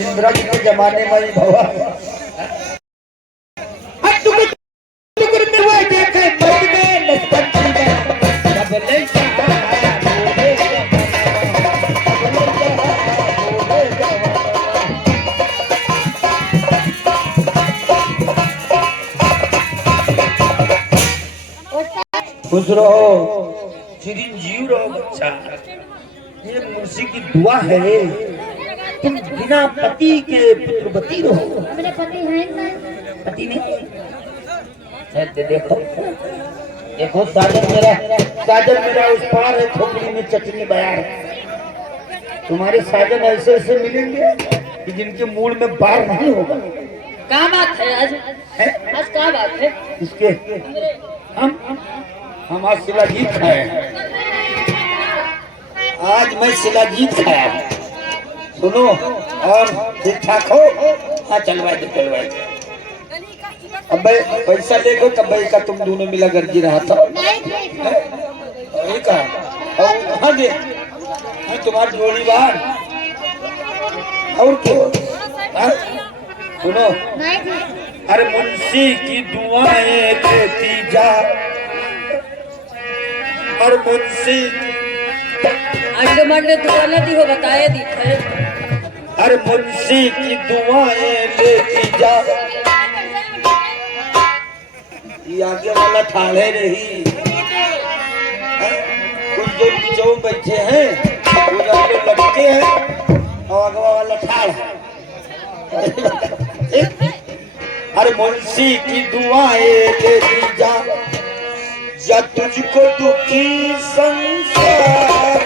इंदिरा जी के जमाने में ही भवा खुश रहो, चिरंजीव रहो बच्चा। ये मुर्शी की दुआ है, तुम बिना पति के पुत्रवती रहो। मेरे पति हैं ना? पति नहीं है। देखो देखो साजन मेरा उस पार है, खोपड़ी में चटनी बयार है। तुम्हारे साजन ऐसे ऐसे मिलेंगे कि जिनके मूड में बार नहीं होगा। क्या बात है आज? आज क्या बात है? इसके हम आज शिलाजीत खाए। आज मैं शिलाजीत खाया। सुनो और ठीक ठाक हो? हाँ चलवाए। अब पैसा देखो तब भाई का तुम दोनों मिला गर्जी रहा था। हाँ दे तुम्हारी जोड़ी बार और क्यों? सुनो अरे मुंशी की दुआएं देती जा, और मुंशी अंडमान दुकान दी हो बताए दी है। अरे मुंशी की दुआएं लेती जा, ये आगे वाला ठाड़े रही। कुछ जो पीछे बच्चे हैं उधर लोग लड़के हैं और आगे वाला ठाड़ है। अरे मुंशी की दुआएं लेती जा, या तुझको दुखी संसार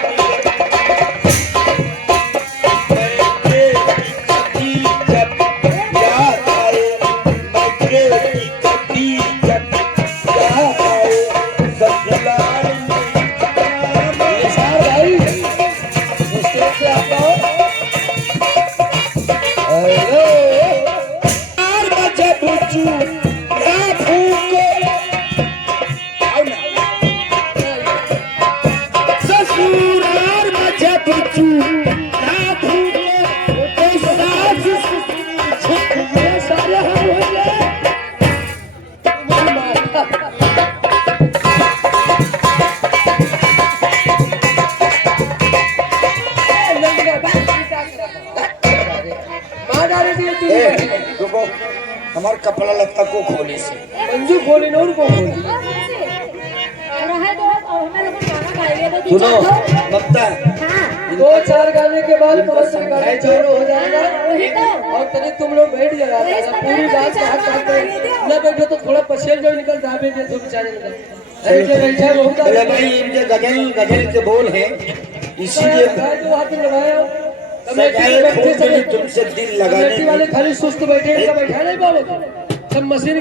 हमारे कपड़ा लगता को खोली से मंजू खोली न उनको खोली। सुनो लगता है 2-4 गाने के बाद गाने चालू हो जाएगा और तभी तुम लोग बैठ जाएगा। पूरी बात न बैठो तो थोड़ा पसेल जो निकल जावे दे तो बेचारे गजल के बोल है, इसीलिए तुमसे दिल लगाने वाले खाली सुस्त बैठे बैठा नहीं पाओ सब मशीन